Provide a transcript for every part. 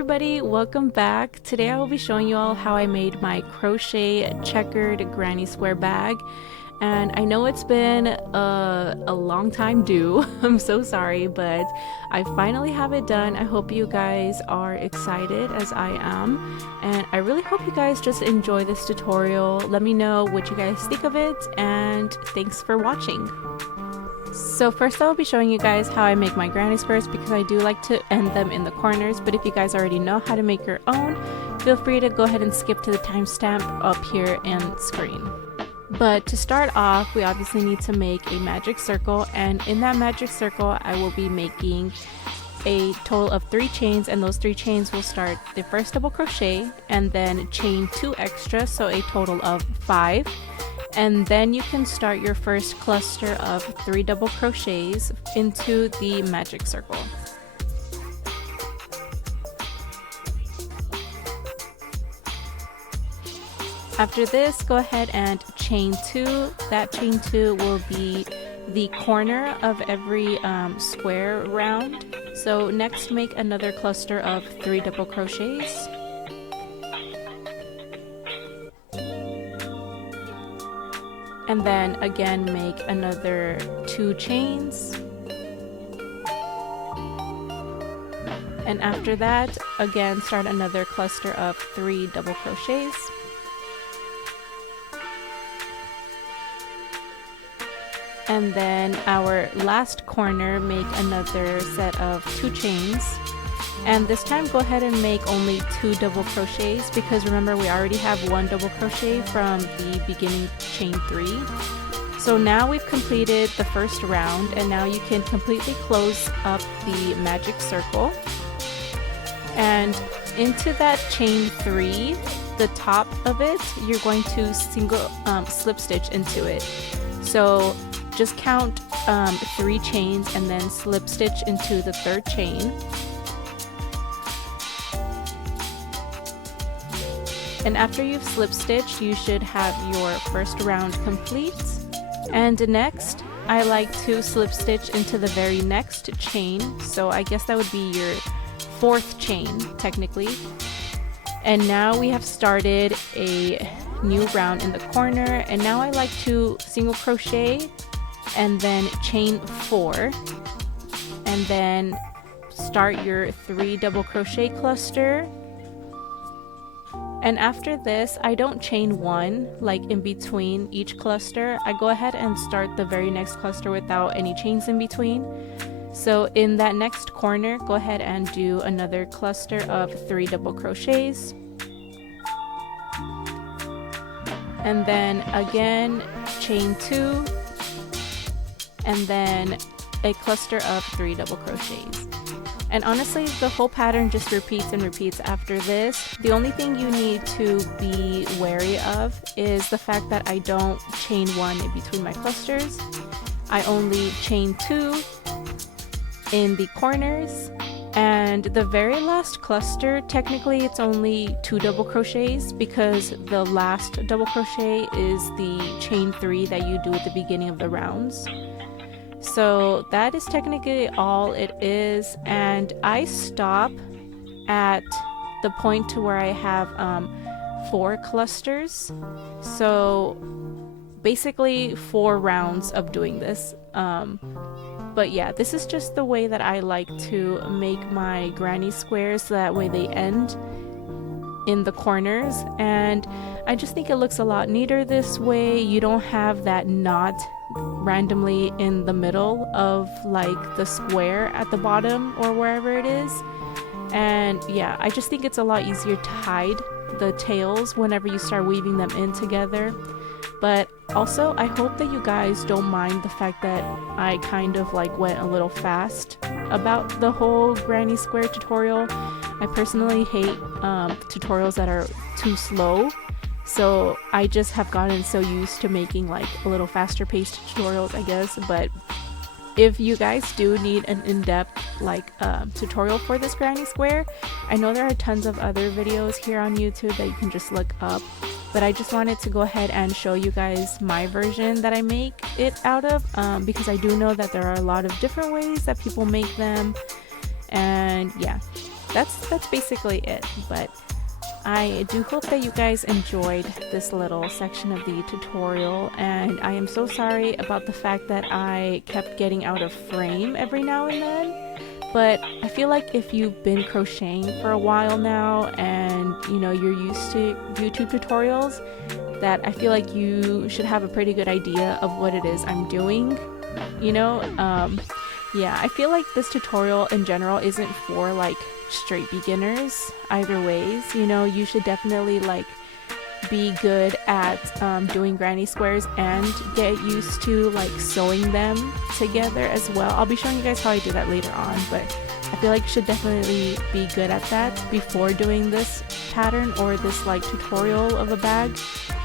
everybody, welcome back. Today I will be showing you all how I made my crochet checkered granny square bag. And I know it's been a long time due. I'm so sorry, but I finally have it done. I hope you guys are excited as I am. And I really hope you guys just enjoy this tutorial. Let me know what you guys think of it, and thanks for watching. So first I will be showing you guys how I make my granny squares, because I do like to end them in the corners, but if you guys already know how to make your own, feel free to go ahead and skip to the timestamp up here in screen. But to start off, we obviously need to make a magic circle, and in that magic circle I will be making a total of 3 chains, and those 3 chains will start the first double crochet and then chain 2 extra, so a total of 5. And then you can start your first cluster of 3 double crochets into the magic circle. After this, go ahead and chain 2. That chain 2 will be the corner of every square round. So next, make another cluster of 3 double crochets. And then again make another 2 chains, and after that again start another cluster of 3 double crochets, and then our last corner make another set of 2 chains, and this time go ahead and make only 2 double crochets, because remember we already have 1 double crochet from the beginning chain 3. So now we've completed the first round, and now you can completely close up the magic circle, and into that chain 3, the top of it, you're going to slip stitch into it. So just count 3 chains and then slip stitch into the 3rd chain. And after you've slip stitched, you should have your first round complete. And next, I like to slip stitch into the very next chain. So I guess that would be your 4th chain, technically. And now we have started a new round in the corner. And now I like to single crochet and then chain 4. And then start your 3 double crochet cluster. And after this, I don't chain 1 like in between each cluster. I go ahead and start the very next cluster without any chains in between. So in that next corner, go ahead and do another cluster of 3 double crochets. And then again, chain 2, and then a cluster of 3 double crochets. And honestly, the whole pattern just repeats and repeats after this. The only thing you need to be wary of is the fact that I don't chain 1 in between my clusters. I only chain 2 in the corners, and the very last cluster, technically it's only 2 double crochets, because the last double crochet is the chain 3 that you do at the beginning of the rounds. So that is technically all it is, and I stop at the point to where I have 4 clusters. So basically 4 rounds of doing this. But yeah, this is just the way that I like to make my granny squares, so that way they end in the corners, and I just think it looks a lot neater this way. You don't have that knot randomly in the middle of like the square at the bottom or wherever it is. And yeah, I just think it's a lot easier to hide the tails whenever you start weaving them in together. But also, I hope that you guys don't mind the fact that I kind of like went a little fast about the whole granny square tutorial. I personally hate tutorials that are too slow. So I just have gotten so used to making like a little faster paced tutorials, I guess. But if you guys do need an in-depth like tutorial for this granny square, I know there are tons of other videos here on YouTube that you can just look up. But I just wanted to go ahead and show you guys my version that I make it out of, because I do know that there are a lot of different ways that people make them. And yeah, that's basically it. But I do hope that you guys enjoyed this little section of the tutorial, and I am so sorry about the fact that I kept getting out of frame every now and then. But I feel like if you've been crocheting for a while now and you're used to YouTube tutorials, that I feel like you should have a pretty good idea of what it is I'm doing, yeah, I feel like this tutorial in general isn't for like straight beginners either ways. You should definitely like be good at doing granny squares and get used to like sewing them together as well. I'll be showing you guys how I do that later on, but I feel like you should definitely be good at that before doing this pattern or this like tutorial of a bag,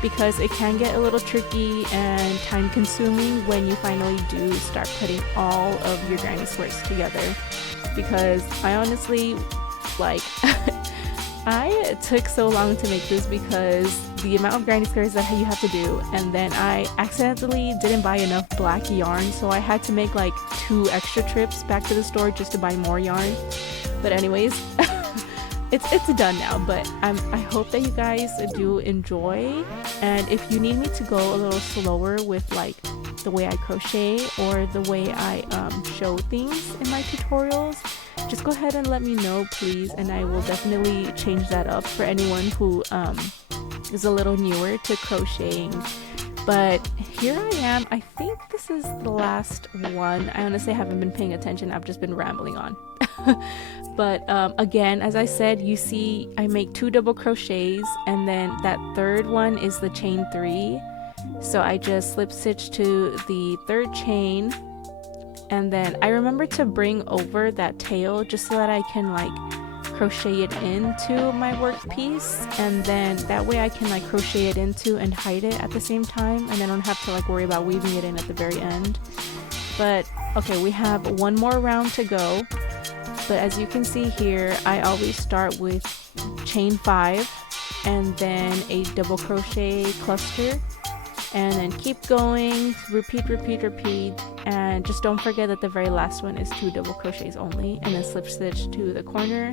because it can get a little tricky and time consuming when you finally do start putting all of your granny squares together. Because I honestly like I took so long to make this because the amount of granny squares that you have to do, and then I accidentally didn't buy enough black yarn, so I had to make like 2 extra trips back to the store just to buy more yarn. But anyways, it's done now, but I hope that you guys do enjoy, and if you need me to go a little slower with like the way I crochet or the way I show things in my tutorials, just go ahead and let me know, please, and I will definitely change that up for anyone who is a little newer to crocheting. But here I am. I think this is the last one. I honestly haven't been paying attention. I've just been rambling on. But again, as I said, you see I make 2 double crochets, and then that third one is the chain 3. So I just slip stitch to the 3rd chain, and then I remember to bring over that tail just so that I can like crochet it into my work piece, and then that way I can like crochet it into and hide it at the same time, and I don't have to like worry about weaving it in at the very end. But okay, we have one more round to go, but as you can see here, I always start with chain 5 and then a double crochet cluster, and then keep going, repeat, and just don't forget that the very last one is 2 double crochets only, and then slip stitch to the corner.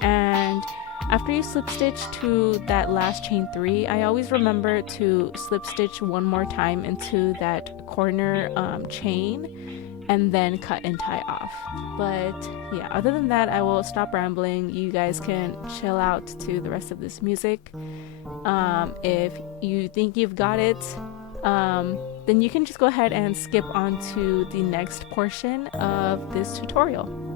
And after you slip stitch to that last chain 3, I always remember to slip stitch one more time into that corner chain, and then cut and tie off. But yeah, other than that, I will stop rambling. You guys can chill out to the rest of this music. If you think you've got it, then you can just go ahead and skip on to the next portion of this tutorial.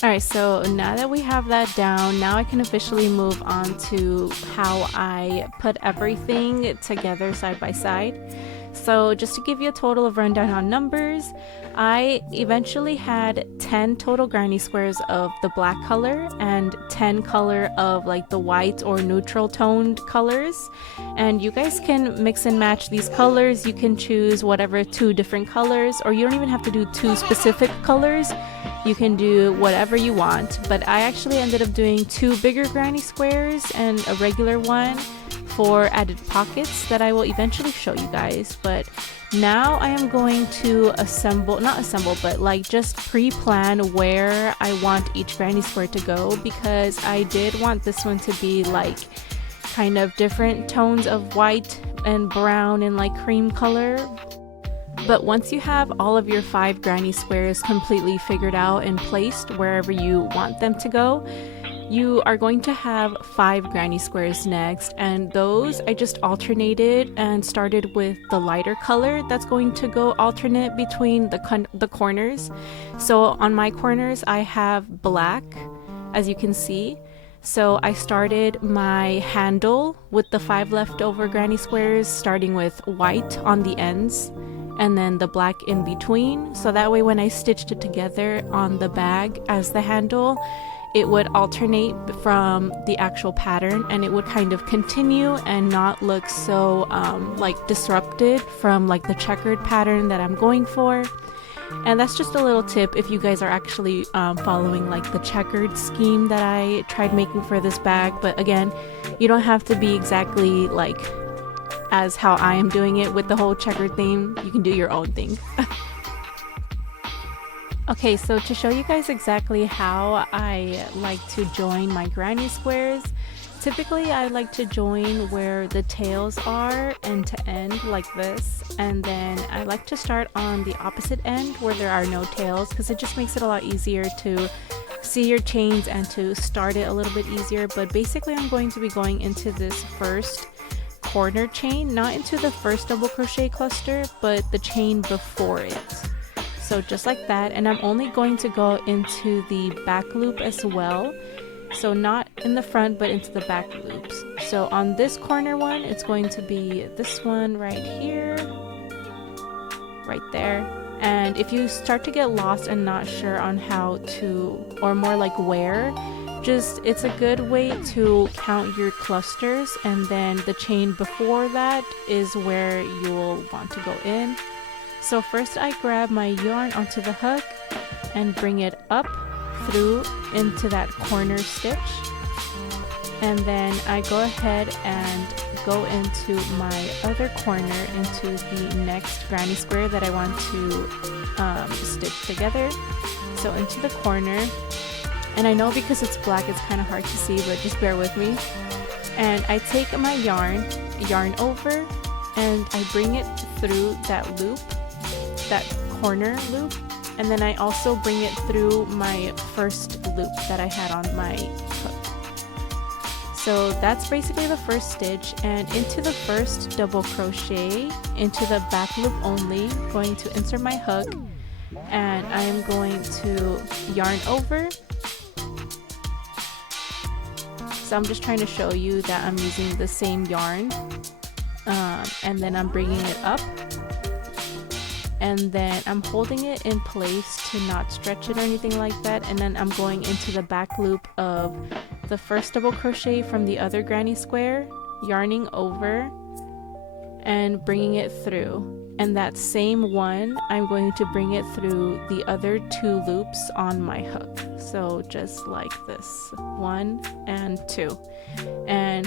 Alright, so now that we have that down, now I can officially move on to how I put everything together side by side. So just to give you a total of rundown on numbers, I eventually had 10 total granny squares of the black color and 10 color of like the white or neutral toned colors. And you guys can mix and match these colors. You can choose whatever 2 different colors, or you don't even have to do 2 specific colors. You can do whatever you want, but I actually ended up doing 2 bigger granny squares and a regular one for added pockets that I will eventually show you guys. But now I am going to but like just pre-plan where I want each granny square to go, because I did want this one to be like kind of different tones of white and brown and like cream color. But once you have all of your 5 granny squares completely figured out and placed wherever you want them to go, you are going to have 5 granny squares next, and those I just alternated and started with the lighter color that's going to go alternate between the corners. So on my corners I have black, as you can see. So I started my handle with the 5 leftover granny squares, starting with white on the ends and then the black in between. So that way when I stitched it together on the bag as the handle, it would alternate from the actual pattern, and it would kind of continue and not look so like disrupted from like the checkered pattern that I'm going for. And that's just a little tip if you guys are actually following like the checkered scheme that I tried making for this bag. But again, you don't have to be exactly like as how I am doing it with the whole checkered theme. You can do your own thing. Okay, so to show you guys exactly how I like to join my granny squares, typically I like to join where the tails are end to end like this, and then I like to start on the opposite end where there are no tails, because it just makes it a lot easier to see your chains and to start it a little bit easier. But basically I'm going to be going into this first corner chain, not into the first double crochet cluster, but the chain before it. So just like that, and I'm only going to go into the back loop as well. So not in the front, but into the back loops. So on this corner one, it's going to be this one right here, right there. And if you start to get lost and not sure on how to, or more like where, just it's a good way to count your clusters, and then the chain before that is where you'll want to go in. So first I grab my yarn onto the hook and bring it up through into that corner stitch, and then I go ahead and go into my other corner into the next granny square that I want to stitch together. So into the corner, and I know because it's black it's kind of hard to see, but just bear with me. And I take my yarn over, and I bring it through that loop, that corner loop, and then I also bring it through my first loop that I had on my hook. So that's basically the first stitch, and into the first double crochet into the back loop only, going to insert my hook, and I am going to yarn over. So I'm just trying to show you that I'm using the same yarn, and then I'm bringing it up, and then I'm holding it in place to not stretch it or anything like that, and then I'm going into the back loop of the first double crochet from the other granny square, yarning over and bringing it through, and that same one I'm going to bring it through the other 2 loops on my hook. So just like this, 1 and 2, and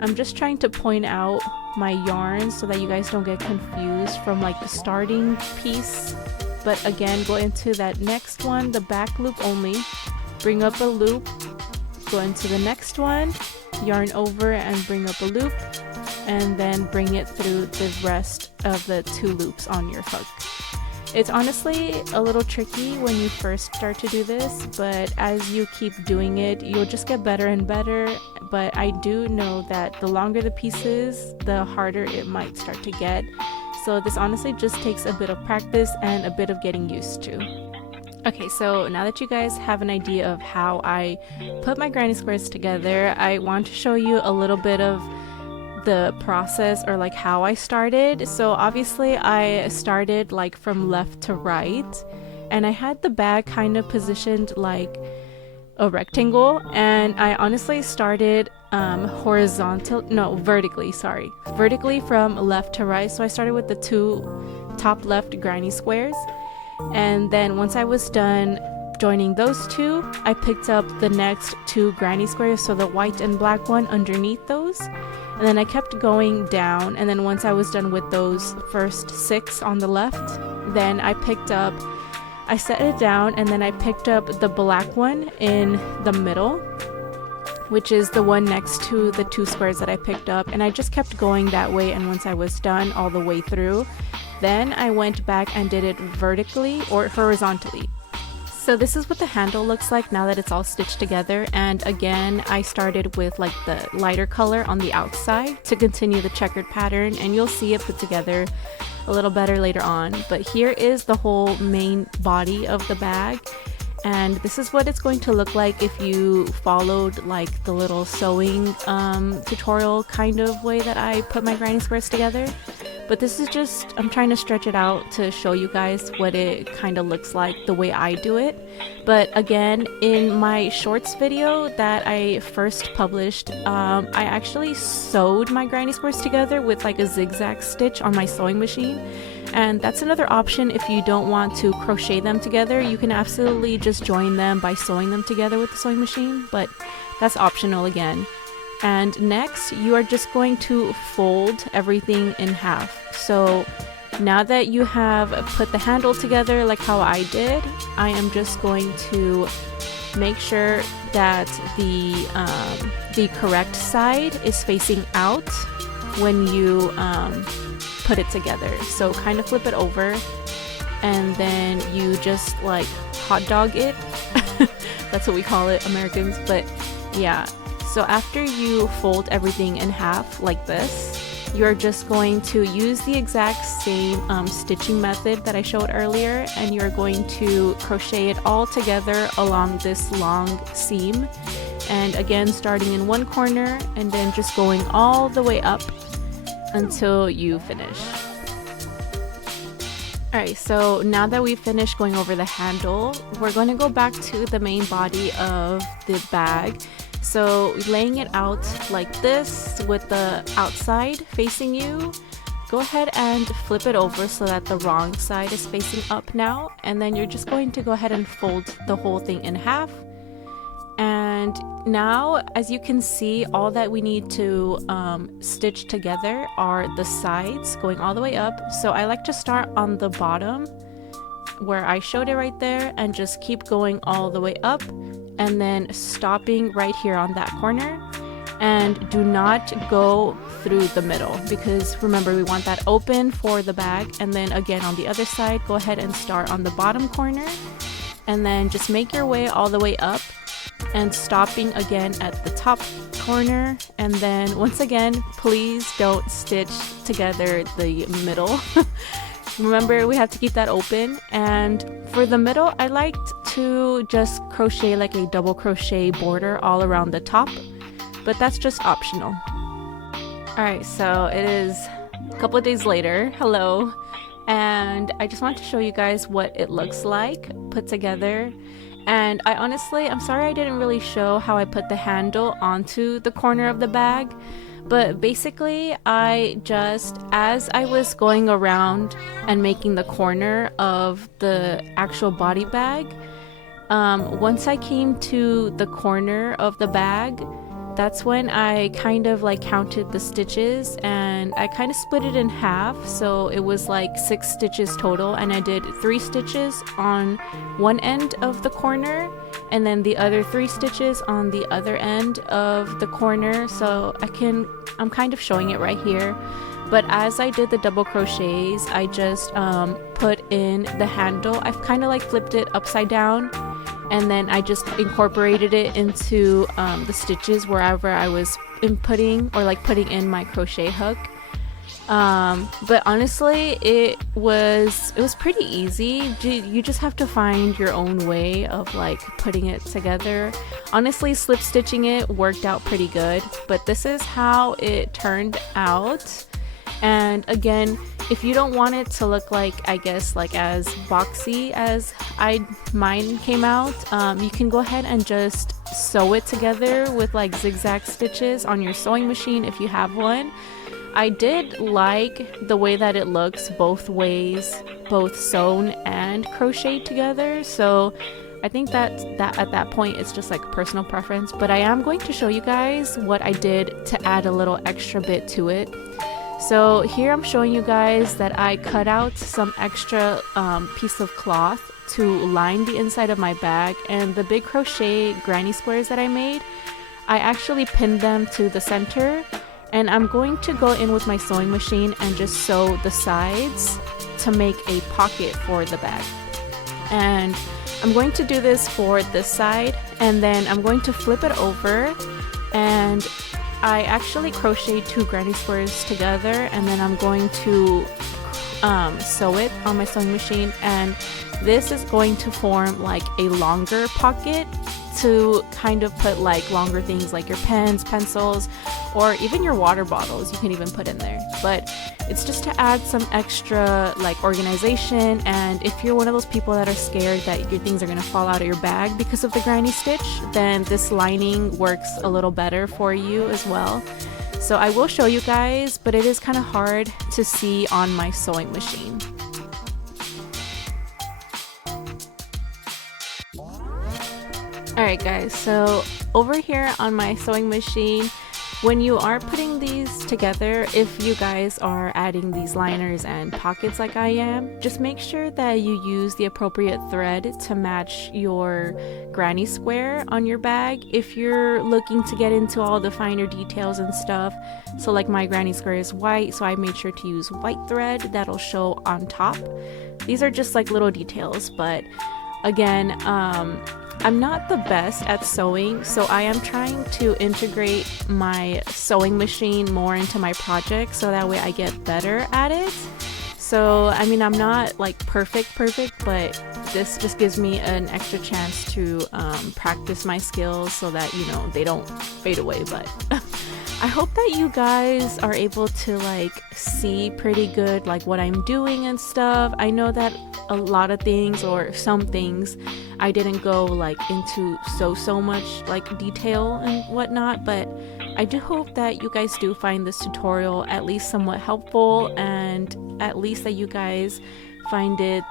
I'm just trying to point out my yarn so that you guys don't get confused from like the starting piece. But again, go into that next one, the back loop only, bring up a loop, go into the next one, yarn over and bring up a loop, and then bring it through the rest of the 2 loops on your hook. It's honestly a little tricky when you first start to do this, but as you keep doing it, you'll just get better and better. But I do know that the longer the piece is, the harder it might start to get. So this honestly just takes a bit of practice and a bit of getting used to. Okay, so now that you guys have an idea of how I put my granny squares together, I want to show you a little bit of the process, or like how I started. So obviously I started like from left to right, and I had the bag kind of positioned like a rectangle, and I honestly started vertically from left to right. So I started with the two top left granny squares, and then once I was done joining those two, I picked up the next two granny squares, so the white and black one underneath those, and then I kept going down, and then once I was done with those first 6 on the left, then I set it down, and then I picked up the black one in the middle, which is the one next to the 2 squares that I picked up, and I just kept going that way, and once I was done all the way through, then I went back and did it vertically or horizontally. So this is what the handle looks like now that it's all stitched together, and again I started with like the lighter color on the outside to continue the checkered pattern, and you'll see it put together a little better later on. But here is the whole main body of the bag, and this is what it's going to look like if you followed like the little sewing tutorial kind of way that I put my granny squares together. But this is just, I'm trying to stretch it out to show you guys what it kind of looks like the way I do it. But again, in my shorts video that I first published, I actually sewed my granny squares together with like a zigzag stitch on my sewing machine. And that's another option if you don't want to crochet them together. You can absolutely just join them by sewing them together with the sewing machine, but that's optional again. And next, you are just going to fold everything in half. So now that you have put the handle together like how I did, I am just going to make sure that the correct side is facing out when you put it together. So kind of flip it over, and then you just like hot dog it. That's what we call it, Americans, but yeah. So after you fold everything in half like this, you're just going to use the exact same stitching method that I showed earlier, and you're going to crochet it all together along this long seam, and again starting in one corner and then just going all the way up until you finish. Alright, so now that we've finished going over the handle, we're going to go back to the main body of the bag. So laying it out like this with the outside facing you, go ahead and flip it over so that the wrong side is facing up now, and then you're just going to go ahead and fold the whole thing in half. And now, as you can see, all that we need to stitch together are the sides going all the way up. So I like to start on the bottom where I showed it right there and just keep going all the way up, and then stopping right here on that corner. And do not go through the middle, because remember, we want that open for the bag. And then again on the other side, go ahead and start on the bottom corner, and then just make your way all the way up and stopping again at the top corner. And then once again, please don't stitch together the middle. Remember, we have to keep that open. And for the middle, I liked to just crochet like a double crochet border all around the top, but that's just optional. Alright, so it is a couple of days later. Hello. And I just want to show you guys what it looks like put together. And I'm sorry I didn't really show how I put the handle onto the corner of the bag. But basically, as I was going around and making the corner of the actual body bag, once I came to the corner of the bag, that's when I kind of like counted the stitches, and I kind of split it in half. So it was like 6 stitches total, and I did 3 stitches on one end of the corner, and then the other 3 stitches on the other end of the corner. So I'm kind of showing it right here. But as I did the double crochets, I just put in the handle. I've kind of like flipped it upside down, and then I just incorporated it into the stitches wherever I was inputting or like putting in my crochet hook. But honestly, it was pretty easy. You just have to find your own way of like putting it together. Honestly, slip stitching it worked out pretty good, but this is how it turned out. And again, if you don't want it to look like, I guess, like as boxy as mine came out, you can go ahead and just sew it together with like zigzag stitches on your sewing machine if you have one. I did like the way that it looks both ways, both sewn and crocheted together. So I think that at that point it's just like personal preference, but I am going to show you guys what I did to add a little extra bit to it. So here I'm showing you guys that I cut out some extra piece of cloth to line the inside of my bag, and the big crochet granny squares that I made, I actually pinned them to the center. And I'm going to go in with my sewing machine and just sew the sides to make a pocket for the bag. And I'm going to do this for this side, and then I'm going to flip it over, and I actually crocheted 2 granny squares together, and then I'm going to sew it on my sewing machine, and this is going to form like a longer pocket to kind of put like longer things like your pens, pencils, or even your water bottles you can even put in there. But it's just to add some extra like organization, and if you're one of those people that are scared that your things are going to fall out of your bag because of the granny stitch, then this lining works a little better for you as well. So I will show you guys, but it is kind of hard to see on my sewing machine. Alright guys, so over here on my sewing machine, when you are putting these together, if you guys are adding these liners and pockets like I am, just make sure that you use the appropriate thread to match your granny square on your bag if you're looking to get into all the finer details and stuff. So like my granny square is white, so I made sure to use white thread that'll show on top. These are just like little details, but again, I'm not the best at sewing, so I am trying to integrate my sewing machine more into my project so that way I get better at it. So I mean, I'm not like perfect, but this just gives me an extra chance to practice my skills so that, you know, they don't fade away. But I hope that you guys are able to like see pretty good like what I'm doing and stuff. I know that a lot of things, or some things, I didn't go like into so much like detail and whatnot, but I do hope that you guys do find this tutorial at least somewhat helpful, and at least that you guys find it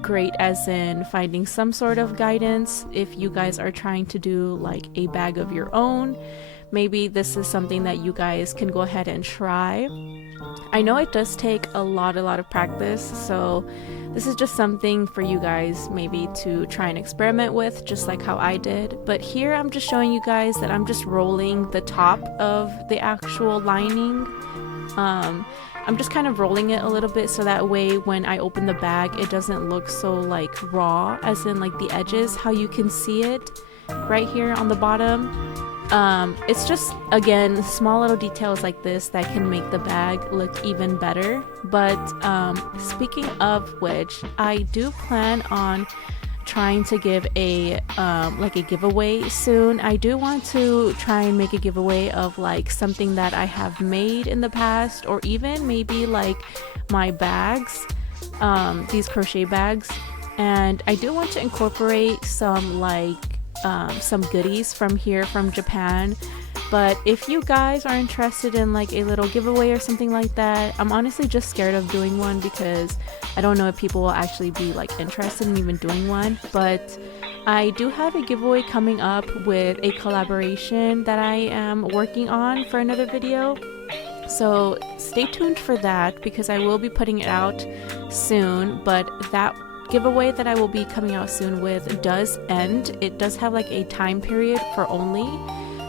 great, as in finding some sort of guidance if you guys are trying to do like a bag of your own. Maybe this is something that you guys can go ahead and try. I know it does take a lot of practice, so this is just something for you guys maybe to try and experiment with, just like how I did. But here I'm just showing you guys that I'm just rolling the top of the actual lining. I'm just kind of rolling it a little bit so that way when I open the bag it doesn't look so like raw, as in like the edges, how you can see it right here on the bottom. It's just, again, small little details like this that can make the bag look even better. But speaking of which, I do plan on trying to give a like a giveaway soon. I do want to try and make a giveaway of like something that I have made in the past, or even maybe like my bags, these crochet bags. And I do want to incorporate some like some goodies from here from Japan. But if you guys are interested in like a little giveaway or something like that, I'm honestly just scared of doing one because I don't know if people will actually be like interested in even doing one. But I do have a giveaway coming up with a collaboration that I am working on for another video, so stay tuned for that because I will be putting it out soon. But that giveaway that I will be coming out soon with does end. It does have like a time period for only,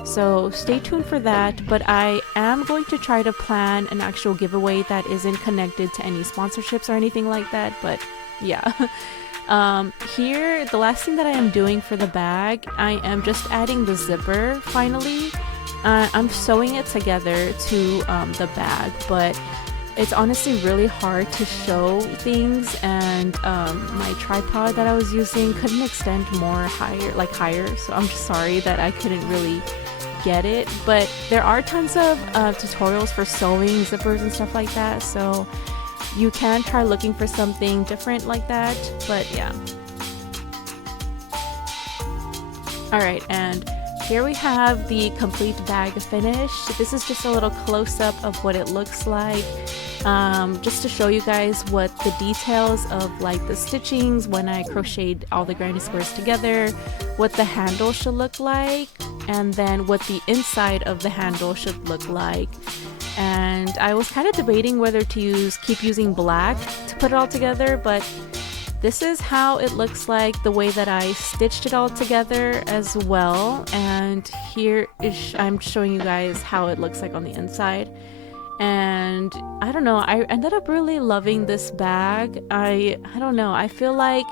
so stay tuned for that. But I am going to try to plan an actual giveaway that isn't connected to any sponsorships or anything like that. But yeah. Here, the last thing that I am doing for the bag, I am just adding the zipper finally. I'm sewing it together to the bag, but it's honestly really hard to show things, and my tripod that I was using couldn't extend more higher, so I'm just sorry that I couldn't really get it. But there are tons of tutorials for sewing zippers and stuff like that, so you can try looking for something different like that. But yeah. Alright, and here we have the complete bag finished. This is just a little close-up of what it looks like, just to show you guys what the details of like the stitchings when I crocheted all the granny squares together, what the handle should look like, and then what the inside of the handle should look like. And I was kind of debating whether to keep using black to put it all together, but this is how it looks like the way that I stitched it all together as well. And here is, I'm showing you guys how it looks like on the inside. And I don't know, I ended up really loving this bag. I don't know, I feel like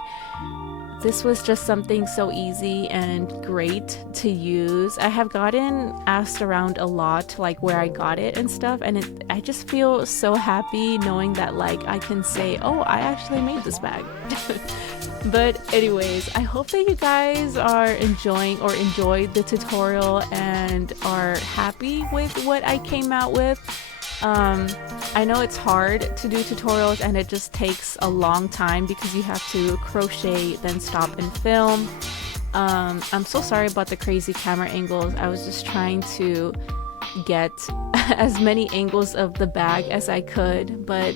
this was just something so easy and great to use. I have gotten asked around a lot like where I got it and stuff, and I just feel so happy knowing that like I can say, oh, I actually made this bag. But anyways, I hope that you guys are enjoying or enjoyed the tutorial and are happy with what I came out with. I know it's hard to do tutorials and it just takes a long time because you have to crochet, then stop and film. I'm so sorry about the crazy camera angles. I was just trying to get as many angles of the bag as I could. But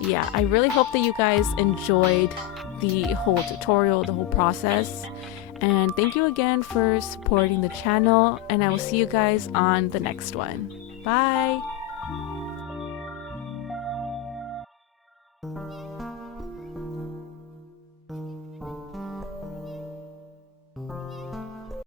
yeah, I really hope that you guys enjoyed the whole tutorial, the whole process. And thank you again for supporting the channel, and I will see you guys on the next one. Bye!